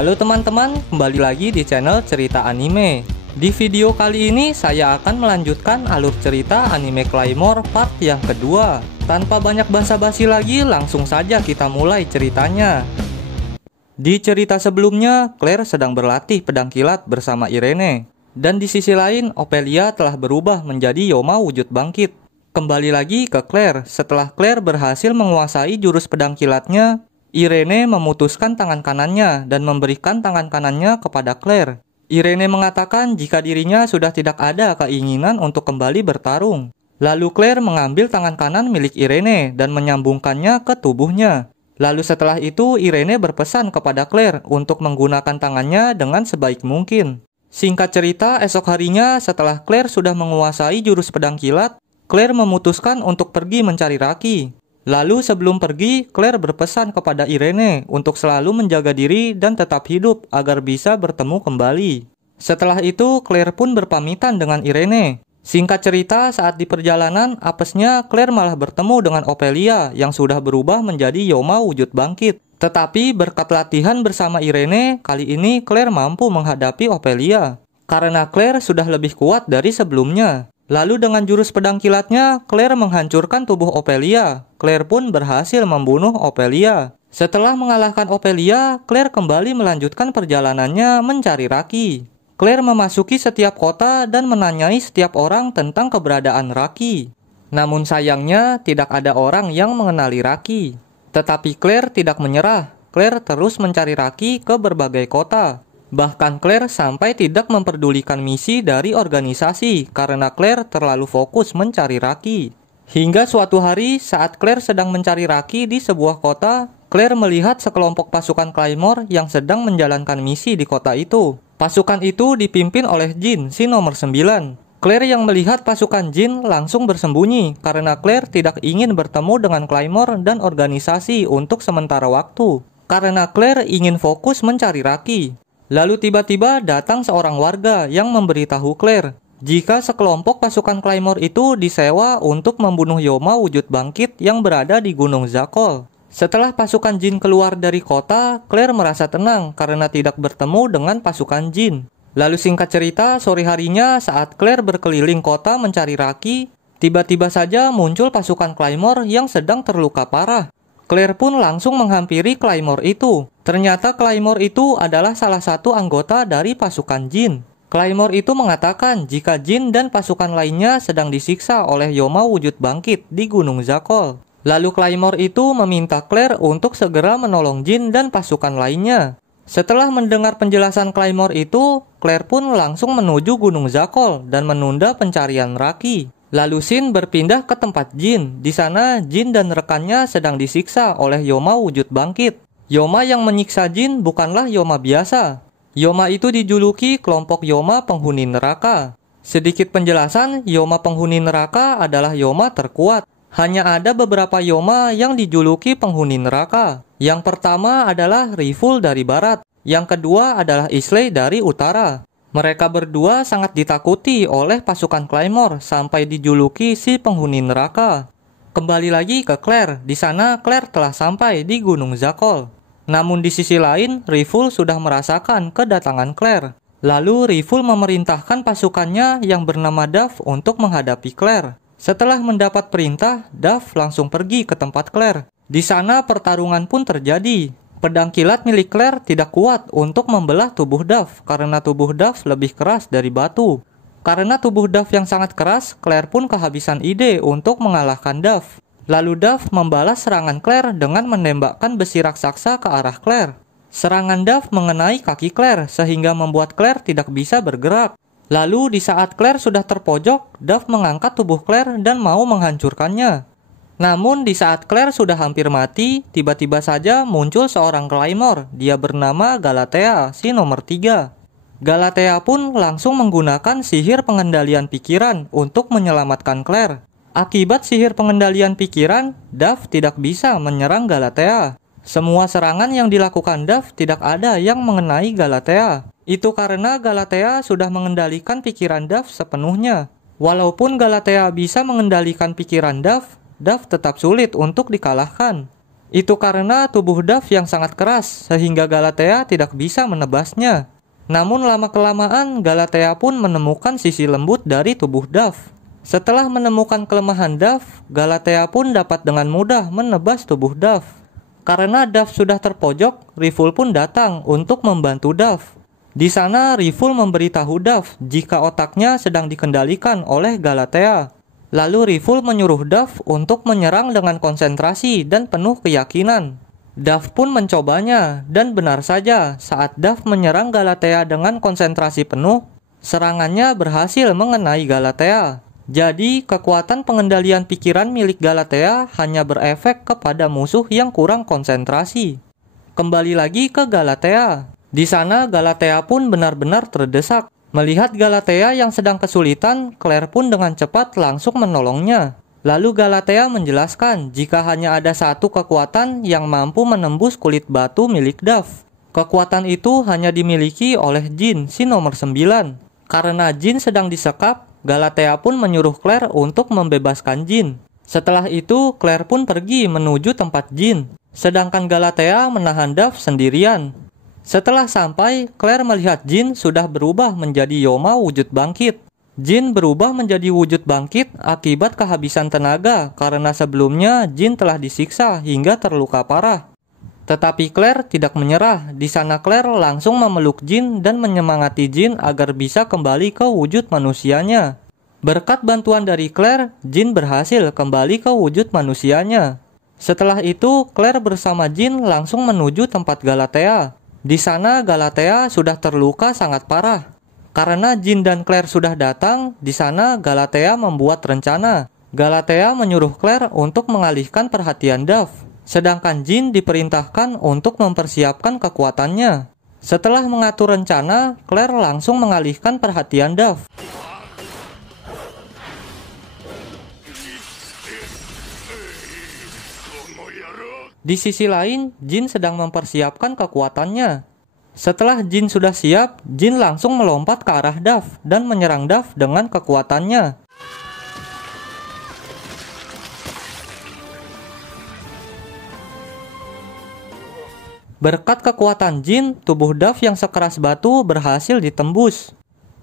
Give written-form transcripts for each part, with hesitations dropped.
Halo teman-teman, kembali lagi di channel Cerita Anime. Di video kali ini saya akan melanjutkan alur cerita anime Claymore part yang kedua. Tanpa banyak basa-basi lagi, langsung saja kita mulai ceritanya. Di cerita sebelumnya, Claire sedang berlatih pedang kilat bersama Irene. Dan di sisi lain, Ophelia telah berubah menjadi Yoma wujud bangkit. Kembali lagi ke Claire, setelah Claire berhasil menguasai jurus pedang kilatnya, Irene memutuskan tangan kanannya dan memberikan tangan kanannya kepada Claire. Irene mengatakan jika dirinya sudah tidak ada keinginan untuk kembali bertarung. Lalu Claire mengambil tangan kanan milik Irene dan menyambungkannya ke tubuhnya. Lalu setelah itu Irene berpesan kepada Claire untuk menggunakan tangannya dengan sebaik mungkin. Singkat cerita, esok harinya setelah Claire sudah menguasai jurus pedang kilat, Claire memutuskan untuk pergi mencari Raki. Lalu sebelum pergi, Claire berpesan kepada Irene untuk selalu menjaga diri dan tetap hidup agar bisa bertemu kembali. Setelah itu, Claire pun berpamitan dengan Irene. Singkat cerita, saat di perjalanan, apesnya Claire malah bertemu dengan Ophelia yang sudah berubah menjadi Yoma wujud bangkit. Tetapi berkat latihan bersama Irene, kali ini Claire mampu menghadapi Ophelia. Karena Claire sudah lebih kuat dari sebelumnya. Lalu dengan jurus pedang kilatnya, Claire menghancurkan tubuh Ophelia. Claire pun berhasil membunuh Ophelia. Setelah mengalahkan Ophelia, Claire kembali melanjutkan perjalanannya mencari Raki. Claire memasuki setiap kota dan menanyai setiap orang tentang keberadaan Raki. Namun sayangnya, tidak ada orang yang mengenali Raki. Tetapi Claire tidak menyerah. Claire terus mencari Raki ke berbagai kota. Bahkan Claire sampai tidak memperdulikan misi dari organisasi karena Claire terlalu fokus mencari Raki. Hingga suatu hari saat Claire sedang mencari Raki di sebuah kota, Claire melihat sekelompok pasukan Claymore yang sedang menjalankan misi di kota itu. Pasukan itu dipimpin oleh Jin, si nomor 9. Claire yang melihat pasukan Jin langsung bersembunyi karena Claire tidak ingin bertemu dengan Claymore dan organisasi untuk sementara waktu. Karena Claire ingin fokus mencari Raki. Lalu tiba-tiba datang seorang warga yang memberitahu Claire jika sekelompok pasukan Claymore itu disewa untuk membunuh Yoma wujud bangkit yang berada di Gunung Zakol. Setelah pasukan Jin keluar dari kota, Claire merasa tenang karena tidak bertemu dengan pasukan Jin. Lalu singkat cerita, sore harinya saat Claire berkeliling kota mencari Raki, tiba-tiba saja muncul pasukan Claymore yang sedang terluka parah. Claire pun langsung menghampiri Claymore itu. Ternyata Claymore itu adalah salah satu anggota dari pasukan Jin. Claymore itu mengatakan jika Jin dan pasukan lainnya sedang disiksa oleh Yoma wujud bangkit di Gunung Zakol. Lalu Claymore itu meminta Claire untuk segera menolong Jin dan pasukan lainnya. Setelah mendengar penjelasan Claymore itu, Claire pun langsung menuju Gunung Zakol dan menunda pencarian Raki. Lalu Shin berpindah ke tempat Jin. Di sana, Jin dan rekannya sedang disiksa oleh Yoma wujud bangkit. Yoma yang menyiksa Jin bukanlah Yoma biasa. Yoma itu dijuluki kelompok Yoma penghuni neraka. Sedikit penjelasan, Yoma penghuni neraka adalah Yoma terkuat. Hanya ada beberapa Yoma yang dijuluki penghuni neraka. Yang pertama adalah Riful dari barat. Yang kedua adalah Isley dari utara. Mereka berdua sangat ditakuti oleh pasukan Claymore sampai dijuluki si penghuni neraka. Kembali lagi ke Claire, di sana Claire telah sampai di Gunung Zakol. Namun di sisi lain, Riful sudah merasakan kedatangan Claire. Lalu Riful memerintahkan pasukannya yang bernama Duff untuk menghadapi Claire. Setelah mendapat perintah, Duff langsung pergi ke tempat Claire. Di sana pertarungan pun terjadi. Pedang kilat milik Claire tidak kuat untuk membelah tubuh Duff karena tubuh Duff lebih keras dari batu. Karena tubuh Duff yang sangat keras, Claire pun kehabisan ide untuk mengalahkan Duff. Lalu Duff membalas serangan Claire dengan menembakkan besi raksasa ke arah Claire. Serangan Duff mengenai kaki Claire sehingga membuat Claire tidak bisa bergerak. Lalu di saat Claire sudah terpojok, Duff mengangkat tubuh Claire dan mau menghancurkannya. Namun di saat Claire sudah hampir mati, tiba-tiba saja muncul seorang Claymore. Dia bernama Galatea, si nomor 3. Galatea pun langsung menggunakan sihir pengendalian pikiran untuk menyelamatkan Claire. Akibat sihir pengendalian pikiran, Duff tidak bisa menyerang Galatea. Semua serangan yang dilakukan Duff tidak ada yang mengenai Galatea. Itu karena Galatea sudah mengendalikan pikiran Duff sepenuhnya. Walaupun Galatea bisa mengendalikan pikiran Duff tetap sulit untuk dikalahkan. Itu karena tubuh Duff yang sangat keras sehingga Galatea tidak bisa menebasnya. Namun lama-kelamaan Galatea pun menemukan sisi lembut dari tubuh Duff. Setelah menemukan kelemahan Duff, Galatea pun dapat dengan mudah menebas tubuh Duff. Karena Duff sudah terpojok, Riful pun datang untuk membantu Duff. Di sana Riful memberitahu Duff jika otaknya sedang dikendalikan oleh Galatea. Lalu Riful menyuruh Duff untuk menyerang dengan konsentrasi dan penuh keyakinan. Duff pun mencobanya, dan benar saja saat Duff menyerang Galatea dengan konsentrasi penuh, serangannya berhasil mengenai Galatea. Jadi, kekuatan pengendalian pikiran milik Galatea hanya berefek kepada musuh yang kurang konsentrasi. Kembali lagi ke Galatea. Di sana Galatea pun benar-benar terdesak. Melihat Galatea yang sedang kesulitan, Claire pun dengan cepat langsung menolongnya. Lalu Galatea menjelaskan jika hanya ada satu kekuatan yang mampu menembus kulit batu milik Duff. Kekuatan itu hanya dimiliki oleh Jin, si nomor 9. Karena Jin sedang disekap, Galatea pun menyuruh Claire untuk membebaskan Jin. Setelah itu, Claire pun pergi menuju tempat Jin. Sedangkan Galatea menahan Duff sendirian. Setelah sampai, Claire melihat Jin sudah berubah menjadi Yoma wujud bangkit. Jin berubah menjadi wujud bangkit akibat kehabisan tenaga karena sebelumnya Jin telah disiksa hingga terluka parah. Tetapi Claire tidak menyerah. Di sana Claire langsung memeluk Jin dan menyemangati Jin agar bisa kembali ke wujud manusianya. Berkat bantuan dari Claire, Jin berhasil kembali ke wujud manusianya. Setelah itu, Claire bersama Jin langsung menuju tempat Galatea. Di sana Galatea sudah terluka sangat parah. Karena Jin dan Claire sudah datang, di sana Galatea membuat rencana. Galatea menyuruh Claire untuk mengalihkan perhatian Duff. Sedangkan Jin diperintahkan untuk mempersiapkan kekuatannya. Setelah mengatur rencana, Claire langsung mengalihkan perhatian Duff. Di sisi lain, Jin sedang mempersiapkan kekuatannya. Setelah Jin sudah siap, Jin langsung melompat ke arah Duff dan menyerang Duff dengan kekuatannya. Berkat kekuatan Jin, tubuh Duff yang sekeras batu berhasil ditembus.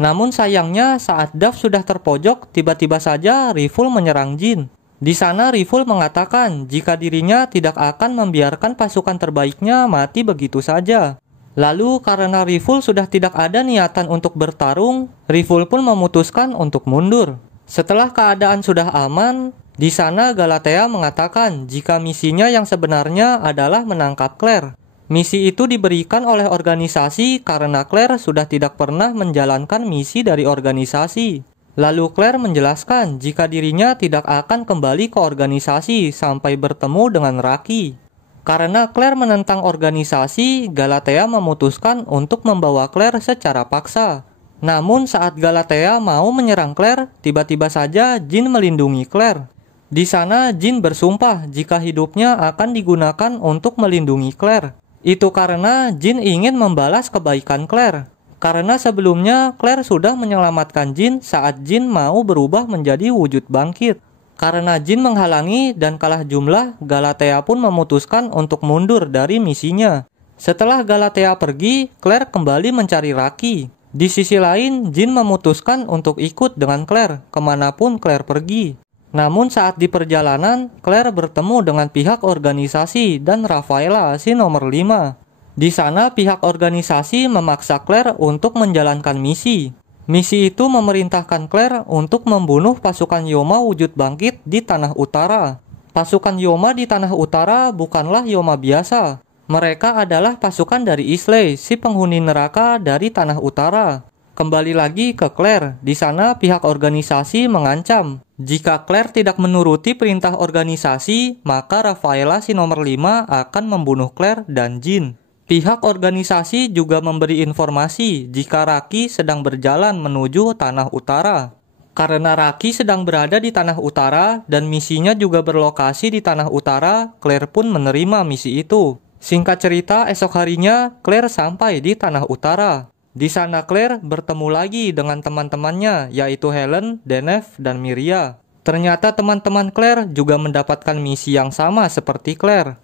Namun sayangnya saat Duff sudah terpojok, tiba-tiba saja Riful menyerang Jin. Di sana Riful mengatakan jika dirinya tidak akan membiarkan pasukan terbaiknya mati begitu saja. Lalu karena Riful sudah tidak ada niatan untuk bertarung, Riful pun memutuskan untuk mundur. Setelah keadaan sudah aman, di sana Galatea mengatakan jika misinya yang sebenarnya adalah menangkap Claire. Misi itu diberikan oleh organisasi karena Claire sudah tidak pernah menjalankan misi dari organisasi. Lalu Claire menjelaskan jika dirinya tidak akan kembali ke organisasi sampai bertemu dengan Raki. Karena Claire menentang organisasi, Galatea memutuskan untuk membawa Claire secara paksa. Namun saat Galatea mau menyerang Claire, tiba-tiba saja Jin melindungi Claire. Di sana Jin bersumpah jika hidupnya akan digunakan untuk melindungi Claire. Itu karena Jin ingin membalas kebaikan Claire. Karena sebelumnya Claire sudah menyelamatkan Jin saat Jin mau berubah menjadi wujud bangkit. Karena Jin menghalangi dan kalah jumlah, Galatea pun memutuskan untuk mundur dari misinya. Setelah Galatea pergi, Claire kembali mencari Raki. Di sisi lain, Jin memutuskan untuk ikut dengan Claire kemanapun Claire pergi. Namun saat di perjalanan, Claire bertemu dengan pihak organisasi dan Rafaela si nomor 5. Di sana pihak organisasi memaksa Claire untuk menjalankan misi. Misi itu memerintahkan Claire untuk membunuh pasukan Yoma wujud bangkit di Tanah Utara. Pasukan Yoma di Tanah Utara bukanlah Yoma biasa. Mereka adalah pasukan dari Islay, si penghuni neraka dari Tanah Utara. Kembali lagi ke Claire, di sana pihak organisasi mengancam. Jika Claire tidak menuruti perintah organisasi, maka Rafaela si nomor 5 akan membunuh Claire dan Jin. Pihak organisasi juga memberi informasi jika Raki sedang berjalan menuju Tanah Utara. Karena Raki sedang berada di Tanah Utara dan misinya juga berlokasi di Tanah Utara, Claire pun menerima misi itu. Singkat cerita, esok harinya Claire sampai di Tanah Utara. Di sana Claire bertemu lagi dengan teman-temannya, yaitu Helen, Denef, dan Miria. Ternyata teman-teman Claire juga mendapatkan misi yang sama seperti Claire.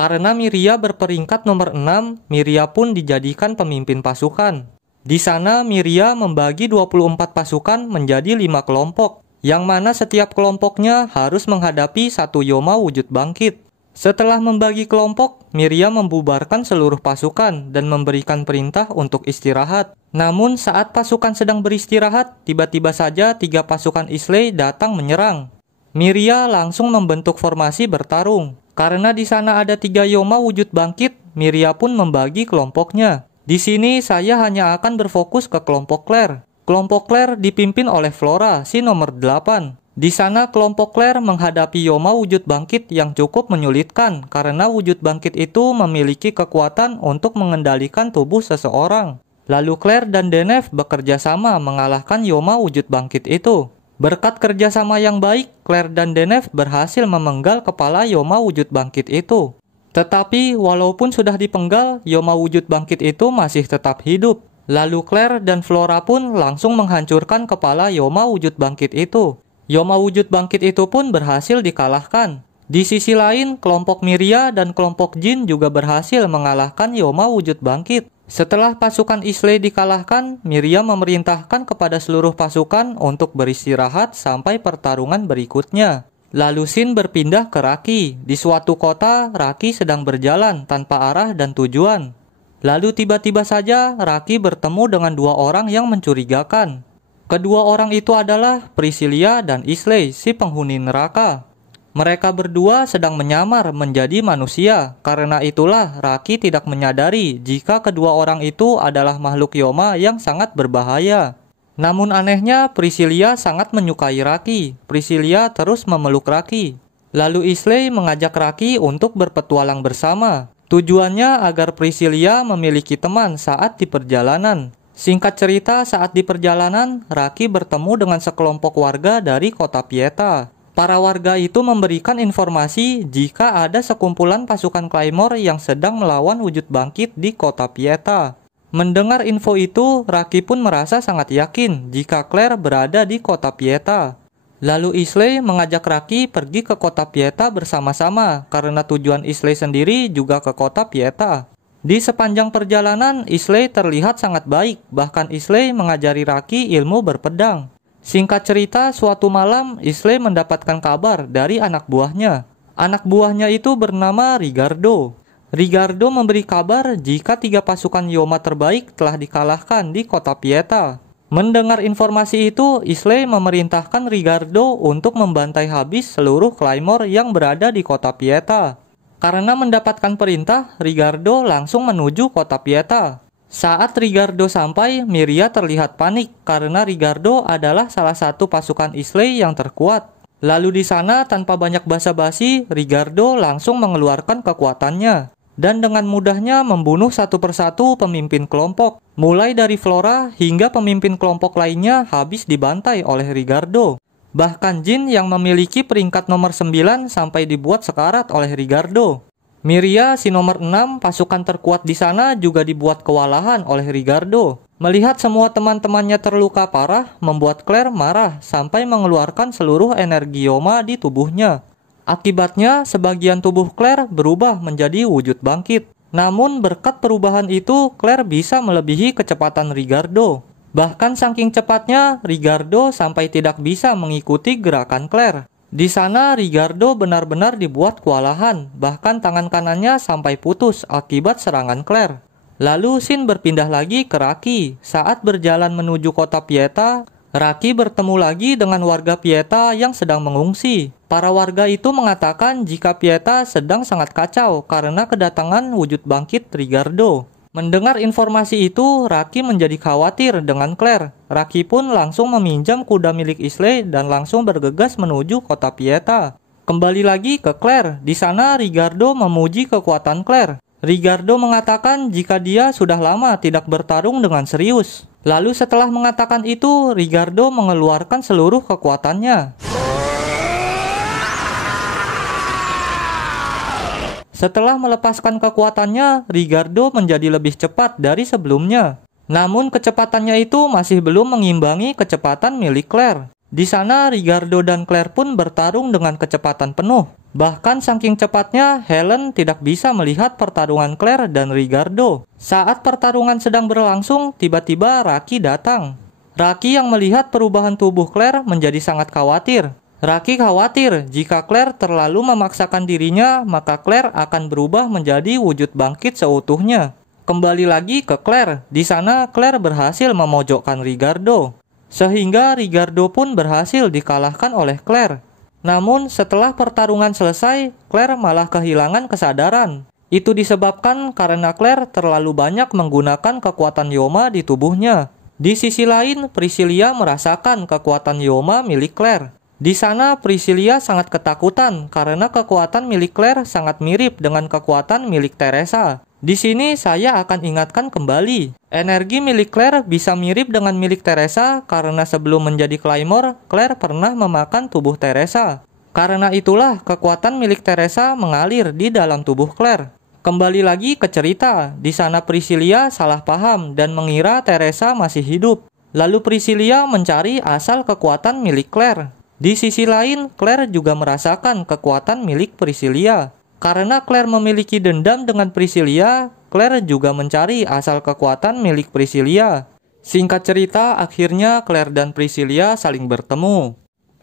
Karena Miria berperingkat nomor 6, Miria pun dijadikan pemimpin pasukan. Di sana Miria membagi 24 pasukan menjadi 5 kelompok, yang mana setiap kelompoknya harus menghadapi satu Yoma wujud bangkit. Setelah membagi kelompok, Miria membubarkan seluruh pasukan dan memberikan perintah untuk istirahat. Namun saat pasukan sedang beristirahat, tiba-tiba saja 3 pasukan Islay datang menyerang. Miria langsung membentuk formasi bertarung. Karena di sana ada 3 Yoma wujud bangkit, Miria pun membagi kelompoknya. Di sini saya hanya akan berfokus ke kelompok Claire. Kelompok Claire dipimpin oleh Flora, si nomor 8. Di sana kelompok Claire menghadapi Yoma wujud bangkit yang cukup menyulitkan karena wujud bangkit itu memiliki kekuatan untuk mengendalikan tubuh seseorang. Lalu Claire dan Deneuve bekerja sama mengalahkan Yoma wujud bangkit itu. Berkat kerjasama yang baik, Claire dan Deneuve berhasil memenggal kepala Yoma wujud bangkit itu. Tetapi walaupun sudah dipenggal, Yoma wujud bangkit itu masih tetap hidup. Lalu Claire dan Flora pun langsung menghancurkan kepala Yoma wujud bangkit itu. Yoma wujud bangkit itu pun berhasil dikalahkan. Di sisi lain, kelompok Miria dan kelompok Jin juga berhasil mengalahkan Yoma wujud bangkit. Setelah pasukan Islay dikalahkan, Miria memerintahkan kepada seluruh pasukan untuk beristirahat sampai pertarungan berikutnya. Lalu Shin berpindah ke Raki. Di suatu kota, Raki sedang berjalan tanpa arah dan tujuan. Lalu tiba-tiba saja Raki bertemu dengan 2 orang yang mencurigakan. Kedua orang itu adalah Priscilla dan Islay, si penghuni neraka. Mereka berdua sedang menyamar menjadi manusia. Karena itulah Raki tidak menyadari jika kedua orang itu adalah makhluk Yoma yang sangat berbahaya. Namun anehnya Priscilla sangat menyukai Raki. Priscilla terus memeluk Raki. Lalu Islay mengajak Raki untuk berpetualang bersama. Tujuannya agar Priscilla memiliki teman saat di perjalanan. Singkat cerita, saat di perjalanan, Raki bertemu dengan sekelompok warga dari kota Pieta. Para warga itu memberikan informasi jika ada sekumpulan pasukan Claymore yang sedang melawan wujud bangkit di kota Pieta. Mendengar info itu, Raki pun merasa sangat yakin jika Claire berada di kota Pieta. Lalu Islay mengajak Raki pergi ke kota Pieta bersama-sama karena tujuan Islay sendiri juga ke kota Pieta. Di sepanjang perjalanan, Islay terlihat sangat baik, bahkan Islay mengajari Raki ilmu berpedang. Singkat cerita, suatu malam Islay mendapatkan kabar dari anak buahnya. Anak buahnya itu bernama Rigardo. Rigardo memberi kabar jika 3 pasukan Yoma terbaik telah dikalahkan di kota Pieta. Mendengar informasi itu, Islay memerintahkan Rigardo untuk membantai habis seluruh Claymore yang berada di kota Pieta. Karena mendapatkan perintah, Rigardo langsung menuju kota Pieta. Saat Rigardo sampai, Miria terlihat panik karena Rigardo adalah salah satu pasukan Islay yang terkuat. Lalu di sana tanpa banyak basa-basi, Rigardo langsung mengeluarkan kekuatannya. Dan dengan mudahnya membunuh satu persatu pemimpin kelompok. Mulai dari Flora hingga pemimpin kelompok lainnya habis dibantai oleh Rigardo. Bahkan Jin yang memiliki peringkat nomor 9 sampai dibuat sekarat oleh Rigardo. Miria, si nomor 6, pasukan terkuat di sana juga dibuat kewalahan oleh Rigardo. Melihat semua teman-temannya terluka parah, membuat Claire marah sampai mengeluarkan seluruh energi Yoma di tubuhnya. Akibatnya, sebagian tubuh Claire berubah menjadi wujud bangkit. Namun berkat perubahan itu, Claire bisa melebihi kecepatan Rigardo. Bahkan saking cepatnya, Rigardo sampai tidak bisa mengikuti gerakan Claire. Di sana, Rigardo benar-benar dibuat kewalahan, bahkan tangan kanannya sampai putus akibat serangan Claire. Lalu Shin berpindah lagi ke Raki. Saat berjalan menuju kota Pieta, Raki bertemu lagi dengan warga Pieta yang sedang mengungsi. Para warga itu mengatakan jika Pieta sedang sangat kacau karena kedatangan wujud bangkit Rigardo. Mendengar informasi itu, Raki menjadi khawatir dengan Claire. Raki pun langsung meminjam kuda milik Islay dan langsung bergegas menuju kota Pieta. Kembali lagi ke Claire. Di sana Rigardo memuji kekuatan Claire. Rigardo mengatakan jika dia sudah lama tidak bertarung dengan serius. Lalu setelah mengatakan itu, Rigardo mengeluarkan seluruh kekuatannya. Setelah melepaskan kekuatannya, Rigardo menjadi lebih cepat dari sebelumnya. Namun kecepatannya itu masih belum mengimbangi kecepatan milik Claire. Di sana Rigardo dan Claire pun bertarung dengan kecepatan penuh. Bahkan saking cepatnya, Helen tidak bisa melihat pertarungan Claire dan Rigardo. Saat pertarungan sedang berlangsung, tiba-tiba Raki datang. Raki yang melihat perubahan tubuh Claire menjadi sangat khawatir. Raki khawatir jika Claire terlalu memaksakan dirinya, maka Claire akan berubah menjadi wujud bangkit seutuhnya. Kembali lagi ke Claire. Di sana Claire berhasil memojokkan Rigardo, sehingga Rigardo pun berhasil dikalahkan oleh Claire. Namun setelah pertarungan selesai, Claire malah kehilangan kesadaran. Itu disebabkan karena Claire terlalu banyak menggunakan kekuatan Yoma di tubuhnya. Di sisi lain, Priscilla merasakan kekuatan Yoma milik Claire. Di sana Priscilla sangat ketakutan karena kekuatan milik Claire sangat mirip dengan kekuatan milik Teresa. Di sini saya akan ingatkan kembali, energi milik Claire bisa mirip dengan milik Teresa karena sebelum menjadi Claymore, Claire pernah memakan tubuh Teresa. Karena itulah kekuatan milik Teresa mengalir di dalam tubuh Claire. Kembali lagi ke cerita, di sana Priscilla salah paham dan mengira Teresa masih hidup. Lalu Priscilla mencari asal kekuatan milik Claire. Di sisi lain, Claire juga merasakan kekuatan milik Priscilla. Karena Claire memiliki dendam dengan Priscilla, Claire juga mencari asal kekuatan milik Priscilla. Singkat cerita, akhirnya Claire dan Priscilla saling bertemu.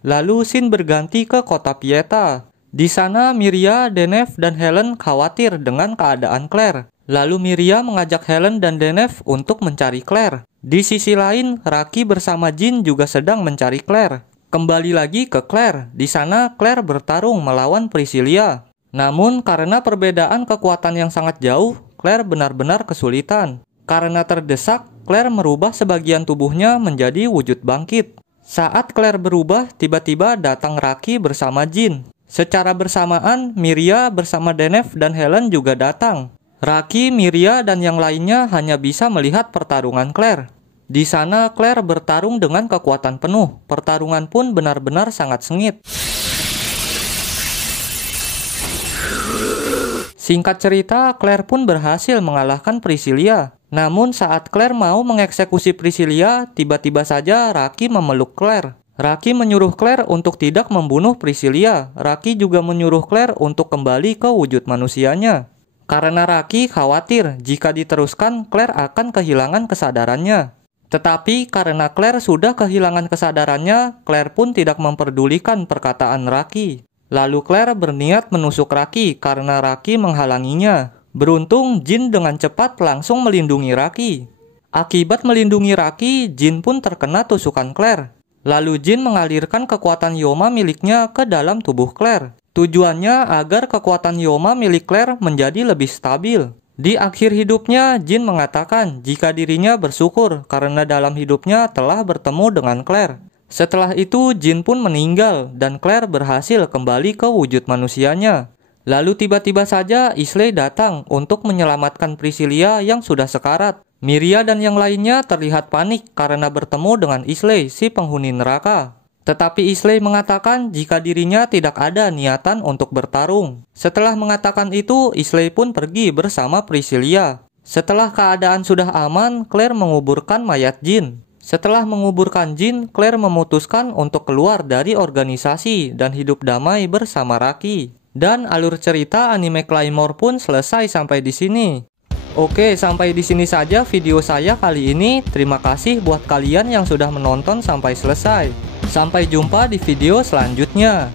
Lalu scene berganti ke kota Pieta. Di sana Miria, Deneuve, dan Helen khawatir dengan keadaan Claire. Lalu Miria mengajak Helen dan Deneuve untuk mencari Claire. Di sisi lain, Raki bersama Jin juga sedang mencari Claire. Kembali lagi ke Claire. Di sana Claire bertarung melawan Priscilla. Namun karena perbedaan kekuatan yang sangat jauh, Claire benar-benar kesulitan. Karena terdesak, Claire merubah sebagian tubuhnya menjadi wujud bangkit. Saat Claire berubah, tiba-tiba datang Raki bersama Jin. Secara bersamaan, Miria bersama Deneuve dan Helen juga datang. Raki, Miria, dan yang lainnya hanya bisa melihat pertarungan Claire. Di sana Claire bertarung dengan kekuatan penuh. Pertarungan pun benar-benar sangat sengit. Singkat cerita, Claire pun berhasil mengalahkan Priscilla. Namun saat Claire mau mengeksekusi Priscilla, tiba-tiba saja Raki memeluk Claire. Raki menyuruh Claire untuk tidak membunuh Priscilla. Raki juga menyuruh Claire untuk kembali ke wujud manusianya. Karena Raki khawatir jika diteruskan, Claire akan kehilangan kesadarannya. Tetapi karena Claire sudah kehilangan kesadarannya, Claire pun tidak memperdulikan perkataan Raki. Lalu Claire berniat menusuk Raki karena Raki menghalanginya. Beruntung Jin dengan cepat langsung melindungi Raki. Akibat melindungi Raki, Jin pun terkena tusukan Claire. Lalu Jin mengalirkan kekuatan Yoma miliknya ke dalam tubuh Claire. Tujuannya agar kekuatan Yoma milik Claire menjadi lebih stabil. Di akhir hidupnya, Jin mengatakan jika dirinya bersyukur karena dalam hidupnya telah bertemu dengan Claire. Setelah itu, Jin pun meninggal dan Claire berhasil kembali ke wujud manusianya. Lalu tiba-tiba saja Isley datang untuk menyelamatkan Priscilla yang sudah sekarat. Miria dan yang lainnya terlihat panik karena bertemu dengan Isley, si penghuni neraka. Tetapi Isley mengatakan jika dirinya tidak ada niatan untuk bertarung. Setelah mengatakan itu, Isley pun pergi bersama Priscilla. Setelah keadaan sudah aman, Claire menguburkan mayat Jin. Setelah menguburkan Jin, Claire memutuskan untuk keluar dari organisasi dan hidup damai bersama Raki. Dan alur cerita anime Claymore pun selesai sampai di sini. Oke, sampai di sini saja video saya kali ini. Terima kasih buat kalian yang sudah menonton sampai selesai. Sampai jumpa di video selanjutnya.